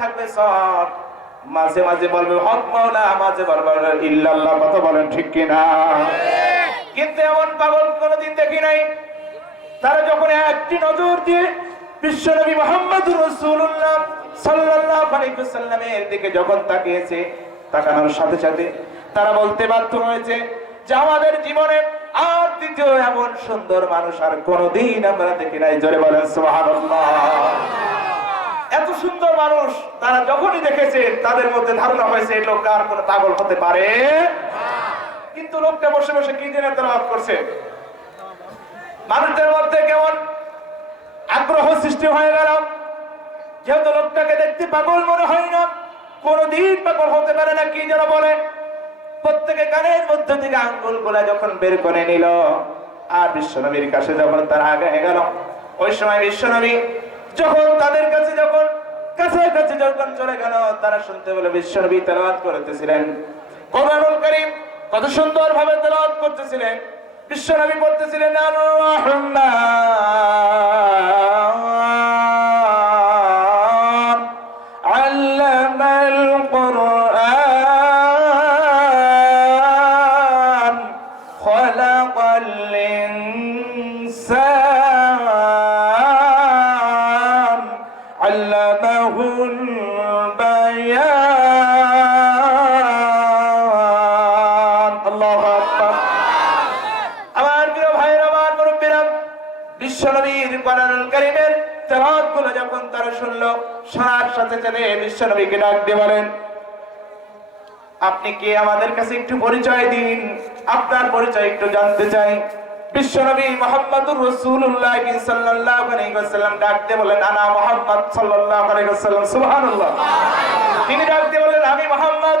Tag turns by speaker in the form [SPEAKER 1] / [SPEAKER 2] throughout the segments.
[SPEAKER 1] থাকবে সব। মাঝে মাঝে বলবে, হক মাওলা, মাঝে বলবে, ইল্লাল্লাহ কথা বলেন ঠিক কিনা? কিন্তু এমন পাগল কোনোদিন দেখি নাই। তারা যখন একটি নজর দিয়ে বিশ্বনবী মোহাম্মদ রসুল্লাহ সাল্লাল্লাহু আলাইহি ওয়াসাল্লামের দিকে যখন তাকিয়েছে, তাকানোর সাথে সাথে তারা বলতে বাধ্য হয়েছে যে, আমাদের জীবনে আর দ্বিতীয় এমন সুন্দর মানুষ আর কোনোদিন আমরা দেখি নাই। জোরে বলেন, সুবহানাল্লাহ। এত সুন্দর মানুষ, তারা যখনই দেখেছে, তাদের মধ্যে ধারণা হয়েছে, এই লোক আর কোনো পাগল হতে পারে। কিন্তু লোকটা বসে বসে কি জেনে তেলাওয়াত করছে? মানুষদের মধ্যে কেমন আগ্রহ সৃষ্টি হয়ে গেল। যেহেতু লোকটাকে দেখতে পাগল মনে হয় না, কোনদিন পাগল হতে পারে না, কি যেন বলে। প্রত্যেকে কানের মধ্যে থেকে আঙ্গুলগুলা যখন বের করে নিল, আর বিশ্বনবীর কাছে যখন তারা আগে গেল, ওই সময় বিশ্বনবী যখন তাদের কাছে যখন কাছে কাছে যখন চলে গেল, তারা শুনতে বলে বিশ্বনবী তেলাওয়াত করতেছিলেন। কোরআনুল করিম কত সুন্দর ভাবে তেলাওয়াত করতেছিলেন। বিশ্বনবী পড়তেছিলেন আর علمه البيان الله أكبر আমার প্রিয় ভাইয়ের আমার মুরব্বীরা বিশ্বনবীর কোরআনুল কারীমের তেলাওয়াতগুলো যখন তারা শুনলো শোনার সাথে সাথে বিশ্বনবীকে ডাক দিয়ে বলেন আপনি কি আমাদের কাছে একটু পরিচয় দিন আপনার পরিচয় একটু জানতে চাই বিশ্বনবী মোহাম্মদুর রাসূলুল্লাহ সাল্লাল্লাহু আলাইহি ওয়াসাল্লাম ডাক দিয়ে বলেন, আনা মুহাম্মদ সাল্লাল্লাহু আলাইহি ওয়াসাল্লাম। সুবহানাল্লাহ। তিনি ডাক দিয়ে বলেন, আমি মোহাম্মদ,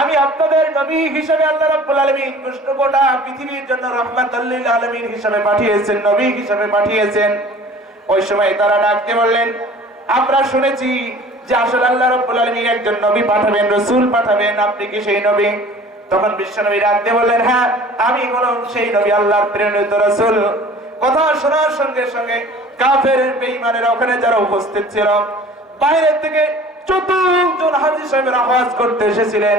[SPEAKER 1] আমি আপনাদের নবী হিসেবে আল্লাহ রাব্বুল আলামিন কৃষ্ণ গোটা পৃথিবীর জন্য রাহমাতাল লিল আলামিন হিসেবে পাঠিয়েছেন, নবী হিসেবে পাঠিয়েছেন। ওই সময় তারা ডাকতে বললেন, আমরা শুনেছি যে আসলে আল্লাহ রাব্বুল আলামিন একজন নবী পাঠাবেন, রাসূল পাঠাবেন, আপনি কি সেই নবী? তখন বিশ্বনবী দিয়ে বললেন হ্যাঁ আমি হলাম সেই নবী আল্লাহর প্রেরিত রাসূল। কথা শোনার সঙ্গে সঙ্গে কাফের বেঈমানের ওখানে যারা উপস্থিত ছিল, বাইরের থেকে চতুর্জন হাজি সাহেবের আওয়াজ করতে এসেছিলেন।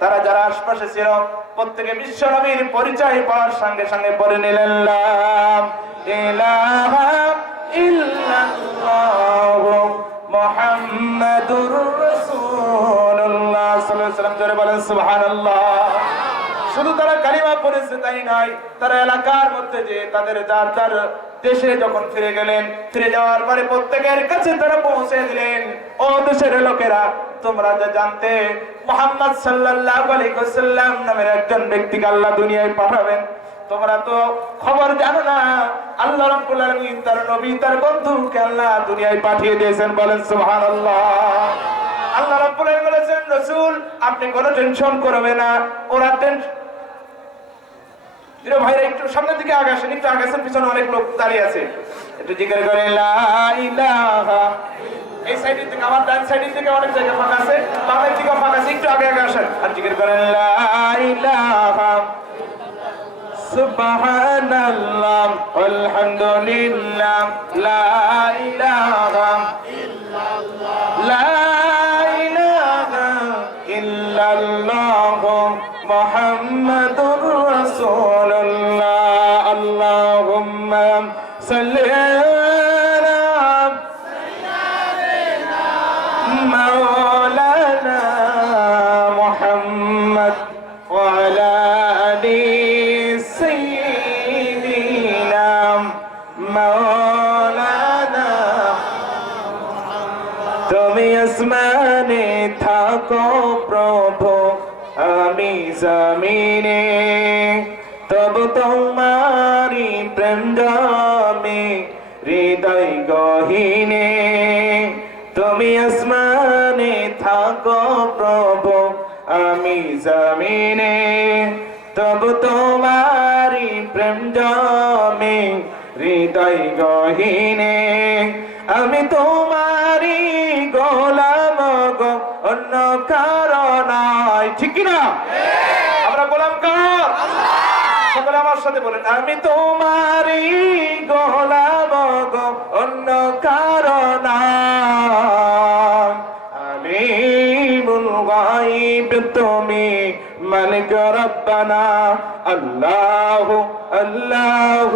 [SPEAKER 1] তারা যারা আশপাশে ছিল, প্রত্যেকে বিশ্ব নবীর পরিচয় পাওয়ার সঙ্গে সঙ্গে পড়ে নিলেন ইলাহা ইল্লাল্লাহু। মুহাম্মাদুর রাসূলুল্লাহ সাল্লাল্লাহু আলাইহি সুবহানাল্লাহ। শুধু তারা কালিমা পড়েছে, তাই নয়, তারা এলাকার মধ্যে যে তাদের যার যার দেশে যখন ফিরে গেলেন, ফিরে যাওয়ার পরে প্রত্যেকের কাছে তারা পৌঁছে দিলেন, ও দেশের লোকেরা, তোমরা যে জানতে মোহাম্মদ সাল্লাল্লাহু আলাইহি ওয়াসাল্লাম নামের একজন ব্যক্তিকে আল্লাহ দুনিয়ায় পাঠাবেন তোমরা তো খবর জানো না। আল্লাহ আলামিন তার নবী, তার বন্ধুকে আল্লাহ দুনিয়ায় পাঠিয়ে দিয়েছেন, বলেন সুবহানাল্লাহ। আল্লাহ রাব্বুল আলামিন বলেছেন, রাসূল, আপনি কোনো টেনশন করবেন না। ওরা টেনশন একটু সামনের দিকে আগে একটু আগে পিছনে অনেক লোক দাঁড়িয়ে আছে। একটু জিজ্ঞেস করে এই সাইডের থেকে আমার ডান সাইডের থেকে অনেক জায়গা ফাঁকা আছে, বামের দিকে ফাঁকা আছে, একটু আগে আগে আসেন। আর জিজ্ঞেস করেন লা ইলাহা সুবহানাল্লাহ আলহামদুলিল্লাহ লা ইলাহা লা ইলাহা ইল্লাল্লাহ মুহাম্মাদুর রাসূলুল্লাহ আল্লাহুম্মা সাল্লি আলা গহিনে তুমি আসমানে থাকো প্রভু, আমি জমিনে। তবু তোমারি প্রেম জমে, হৃদয় গহিনে। আমি তোমারি গোলাম গো, অন্য কারণাই ঠিক না? আমরা গোলাম কার? সকলে আমার সাথে বলেন, আমি তোমারি গোলাম আমি আলিমুল গায়ব, তুমি মালিক রব্বানা। আল্লাহ আল্লাহ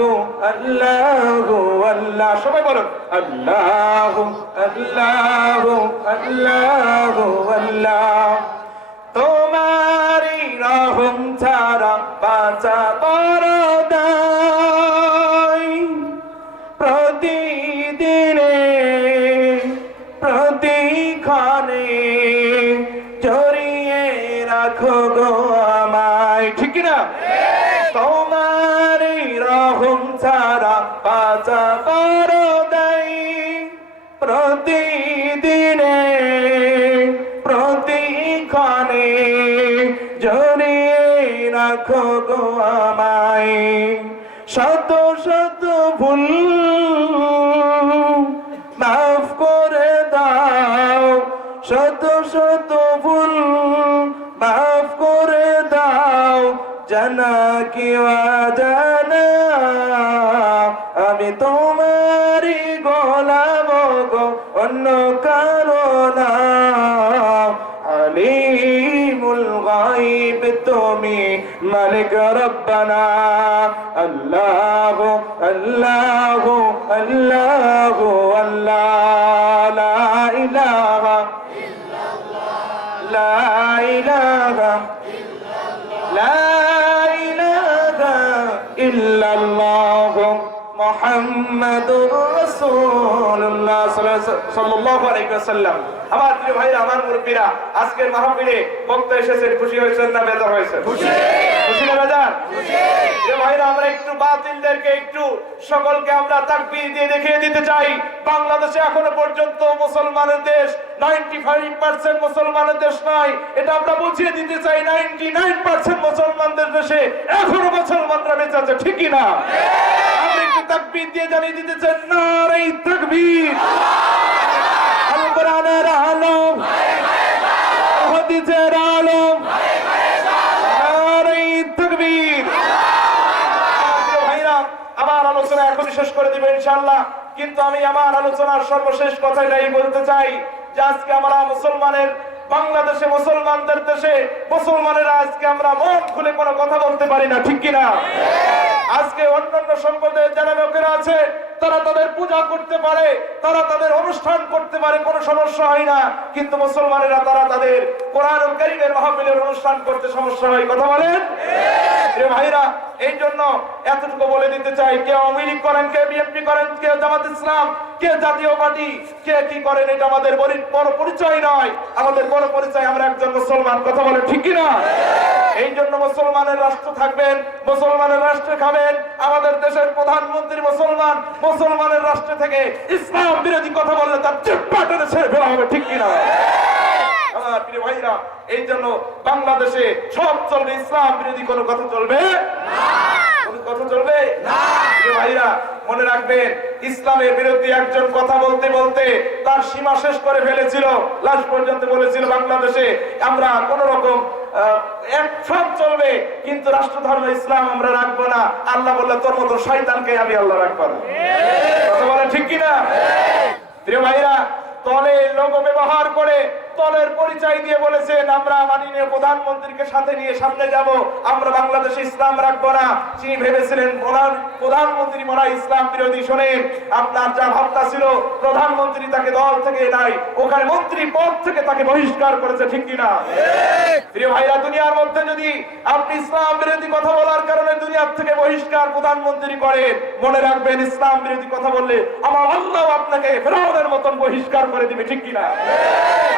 [SPEAKER 1] আল্লাহ আল্লাহ। সবাই বলুন, আল্লাহ আল্লাহ আল্লাহ আল্লাহ। তোমারি রহম ছাড়া বাঁচা বড় শত শত ভুল মাফ করে দাও, জানা কি জানা আমি তোমারই গোলাম গো, অন্য কারও না। আলিমুল গাইব তুমি মালিক রব্বানা। আল্লাহ আল্লাহ আল্লাহ আল্লাহ। সাল্লাল্লাহু আলাইহি ওয়াসাল্লাম। আমার প্রিয় ভাইরা আমার মুরব্বীরা আজকের মাহফিলে বক্তা এসেছেন খুশি হয়েছেন না বেজার হয়েছেন? খুশি। খুশি না বেজার? যে ভাইরা আমরা একটু বাতিলদেরকে একটু সকলকে আমরা তাকবীর দিয়ে দেখিয়ে দিতে চাই। বাংলাদেশে এখনও পর্যন্ত মুসলমানের দেশ 95% মুসলমানের দেশ নয় এটা আমরা বুঝিয়ে দিতে চাই 99% মুসলমানদের দেশে এখনও মুসলমানরা বেঁচে আছে ঠিকই না তাকবীর দিয়ে জানিয়ে দিতে চাই নারে তাকবীর। আল কোরআনের আলম। হাদিসের আলম। তাকবীর। ভাইরা, আমার আলোচনা এখনই শেষ করে দিবে ইনশাআল্লাহ। কিন্তু আমি আমার আলোচনার সর্বশেষ কথাটাই বলতে চাই যে আজকে আমরা মুসলমানের, বাংলাদেশে মুসলমানদের দেশে মুসলমানেরা আজকে আমরা মন খুলে কোনো কথা বলতে পারি না, ঠিক কিনা? আজকে অন্যান্য সম্প্রদায়ের যারা লোকেরা আছে তারা তাদের পূজা করতে পারে তারা তাদের অনুষ্ঠান করতে পারে কোনো সমস্যা হয় না। কিন্তু মুসলমানেরা তারা তাদের কোরআন কারিমের মাহফিলের অনুষ্ঠান করতে সমস্যা হয়। কথা বলেন? রে ভাইরা এই জন্য এতটুকু বলে দিতে চাই কে আওয়ামী লীগ করেন কে বিএনপি করেন কে জামাত ইসলাম কে জাতীয় পার্টি কে কি করেন এটা আমাদের বড়- পরিচয় নয়। আমাদের বড় পরিচয় আমরা একজন মুসলমান। কথা বলে ঠিক কি না এই জন্য মুসলমানের রাষ্ট্র থাকবেন মুসলমানের রাষ্ট্রে খাবেন। আমাদের দেশের প্রধানমন্ত্রী মুসলমান মুসলমানের রাষ্ট্র থেকে ইসলাম বিরোধী কথা বললে তার চিপ্পা ছেড়ে ফেলা হবে ঠিক কিনা? আমার প্রিয় ভাইরা এই জন্য বাংলাদেশে সব চলবে ইসলাম বিরোধী কোনো কথা চলবে? কোনো কথা চলবে? প্রিয় ভাইরা মনে রাখবেন ইসলামের বিরুদ্ধে একজন কথা বলতে বলতে তার সীমা শেষ করে ফেলেছিল লাস্ট পর্যন্ত বলেছিল বাংলাদেশে, আমরা কোন রকম এক সব চলবে, কিন্তু রাষ্ট্র ধর্ম ইসলাম আমরা রাখব না। আল্লাহ বললে, তোর মতো শয়তানকে আমি আল্লাহ রাখব না। ঠিক কিনা? প্রিয় ভাইরা দলে লোক ব্যবহার করে দলের পরিচয় দিয়ে বলেছেন, আমরা মাননীয় প্রধানমন্ত্রীকে সাথে নিয়ে সামনে যাব। আমরা বাংলাদেশে ইসলাম রাখব না। তিনি ভেবেছিলেন, প্রধান প্রধানমন্ত্রী মরা ইসলাম বিরোধী শোনেন। আপনার যা ভাবনা ছিল, প্রধানমন্ত্রী তাকে দল থেকে নাই, ওখানে মন্ত্রী পদ থেকে তাকে বহিষ্কার করেছে, ঠিক কিনা? প্রিয় ভাইরা, দুনিয়ার মধ্যে যদি আপনি ইসলাম বিরোধী কথা বলার কারণে দুনিয়ার থেকে বহিষ্কার প্রধানমন্ত্রী করেন, মনে রাখবেন ইসলাম বিরোধী কথা বললে আমার আল্লাহ আপনাকে ফেরাউনের মতন বহিষ্কার করে দিবে, ঠিক কিনা?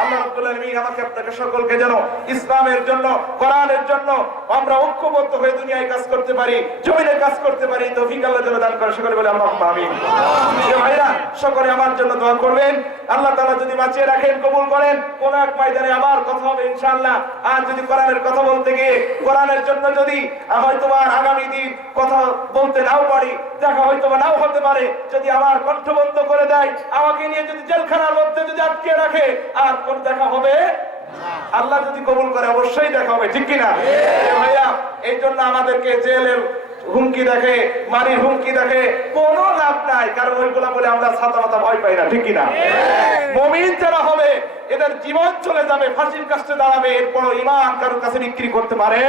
[SPEAKER 1] আল্লাহ রাব্বুল আলামিন আমাকে আপনাকে সকলকে যেন ইসলামের জন্য কোরআনের জন্য আমরা ঐক্যবদ্ধ হয়ে দুনিয়ায় কাজ করতে পারি জমিনে কাজ করতে পারি তৌফিক আল্লাহ যেন দান করে। সকলে বলে আল্লাহুম্মা আমিন। ভাইরা সকলে আমার জন্য দোয়া করবেন। আল্লাহ তাআলা যদি বাঁচিয়ে রাখেন কবুল করেন কোন এক ময়দানে আবার কথা হবে ইনশাআল্লাহ। আর যদি কোরআনের কথা বলতে গিয়ে কোরআনের জন্য যদি হয়তো আগামী দিন কথা বলতে নাও পারি দেখা হয়তো নাও হতে পারে যদি আমার কণ্ঠ বন্ধ করে দেয় আমাকে নিয়ে যদি জেলখানার মধ্যে যদি আটকে রাখে আর কোন দেখা হবে? আল্লাহ যদি কবুল করে অবশ্যই দেখা হবে। ঠিক কিনা? ভাইয়া এই জন্য আমাদেরকে জেলের হুমকি দেখে মারির হুমকি দেখে কোনো লাভ নাই কারণ ওইগুলা বলে আমরা ছাতা মাথা ভয় পাই না ঠিক কিনা মমিন যারা হবে এদের জীবন চলে যাবে ফাঁসির কাছে দাঁড়াবে এরপর ইমান কারোর কাছে বিক্রি করতে পারে?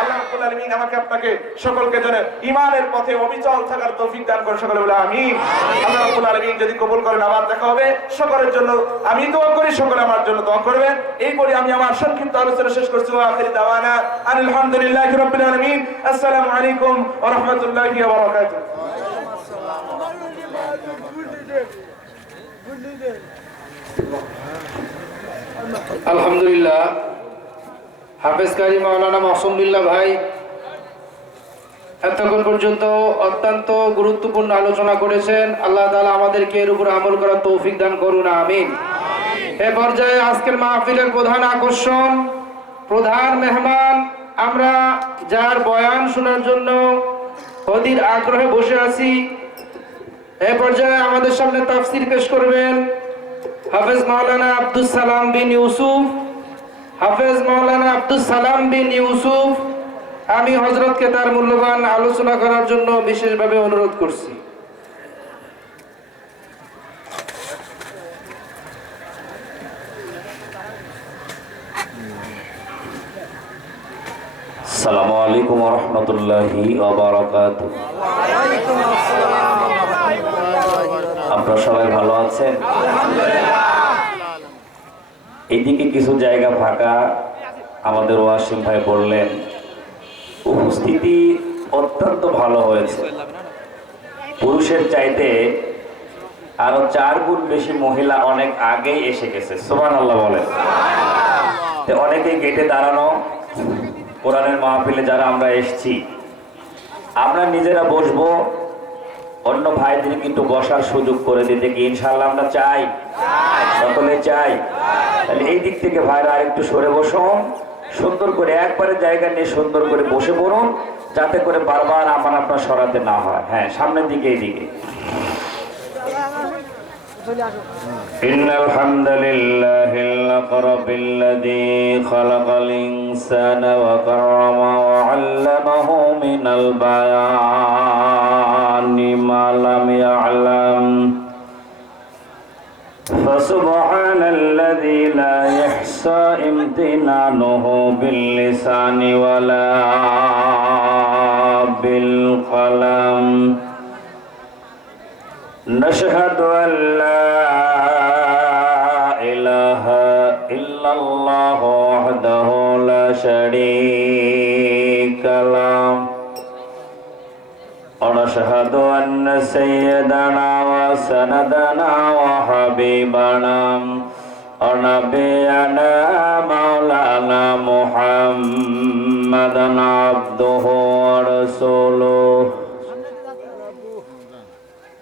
[SPEAKER 1] আল্লাহ রাব্বুল আলামিন আমাকে আপনাকে সকলকে যেন ইমানের পথে অবিচল থাকার তৌফিক দান করে সকলে বলে আমিন। আল্লাহ রাব্বুল আলামিন যদি কবুল করেন আবার দেখা হবে। সকলের জন্য আমি দোয়া করি সকলে আমার জন্য দোয়া করবেন। এই করে আমি আমার সংক্ষিপ্ত আলোচনা শেষ করছি। ওয়া আখিরি দাওয়ানা আলহামদুলিল্লাহি রাব্বিল আলামিন। আসসালামু আলাইকুম। রাহমাতুল্লাহি ওয়া
[SPEAKER 2] আলহামদুলিল্লাহ। হাফেজ কাজী মাওলানা মাসুমুল্লাহ ভাই, এতক্ষণ পর্যন্ত অত্যন্ত গুরুত্বপূর্ণ আলোচনা করেছেন। আল্লাহ তাআলা আমাদেরকে এর উপর আমল করার তৌফিক দান করুন, আমিন। এ পর্যায়ে আজকের মাহফিলের প্রধান আকর্ষণ, প্রধান মেহমান আমরা যার বয়ান শোনার জন্য অধীর আগ্রহে বসে আছি, এ পর্যায়ে আমাদের সামনে তাফসির পেশ করবেন হাফেজ মাওলানা আব্দুল সালাম বিন ইউসুফ। হাফেজ মাওলানা আব্দুল সালাম বিন ইউসুফ, আমি হজরতকে তার মূল্যবান আলোচনা করার জন্য বিশেষভাবে অনুরোধ করছি।
[SPEAKER 3] আসসালামু আলাইকুম রহমতুল্লাহি আপনারা সবাই ভালো আছেন? এদিকে কিছু জায়গা ফাঁকা। আমাদের ওয়াসিম ভাই বললেন, উপস্থিতি অত্যন্ত ভালো হয়েছে। পুরুষের চাইতে আরও চার গুণ বেশি মহিলা অনেক আগেই এসে গেছে। সোমান আল্লাহ বলেন। তো অনেকেই গেটে দাঁড়ানো। কোরআনের মাহফিলে যারা আমরা এসছি আমরা নিজেরা বসবো অন্য ভাইদের কিন্তু বসার সুযোগ করে দিতে কি ইনশাল্লাহ আমরা চাই। সকলে চাই। তাহলে এই দিক থেকে ভাইরা আরেকটু সরে বসুন সুন্দর করে একবারে জায়গা নিয়ে সুন্দর করে বসে পড়ুন যাতে করে বারবার আমার আপনার সরাতে না হয়। হ্যাঁ সামনের দিকে এইদিকে। إن الحمد لله الأقرب الذي خلق الإنسان وكرم وعلمه من البيان ما لم يعلم. فسبحان الذي لا يحصى امتنانه باللسان ولا بالقلم. نشهد أن لا إله إلا الله وحده لا شريك له ونشهد أن سيدنا وسندنا وحبيبنا ونبينا مولانا محمدا عبده ورسوله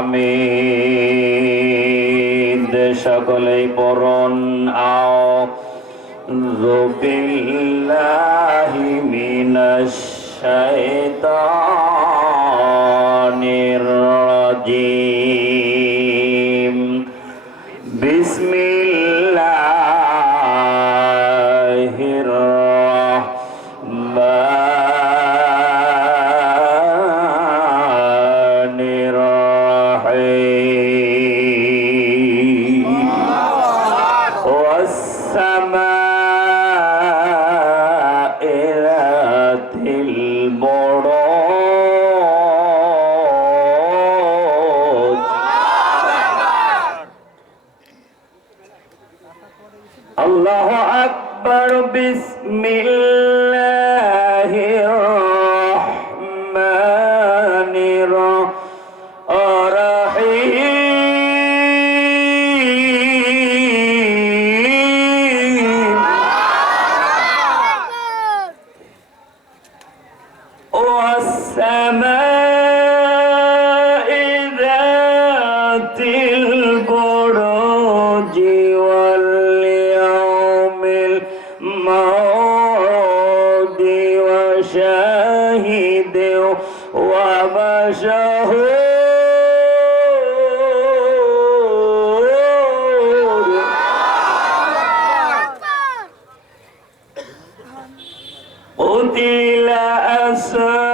[SPEAKER 3] হামিদ সকলেই পরণ আও। রবিল্লাহি মিনাশ শাইতানির রাজিম। أكبر بسم الله الرحمن الرحيم. والسماء قتل أسرى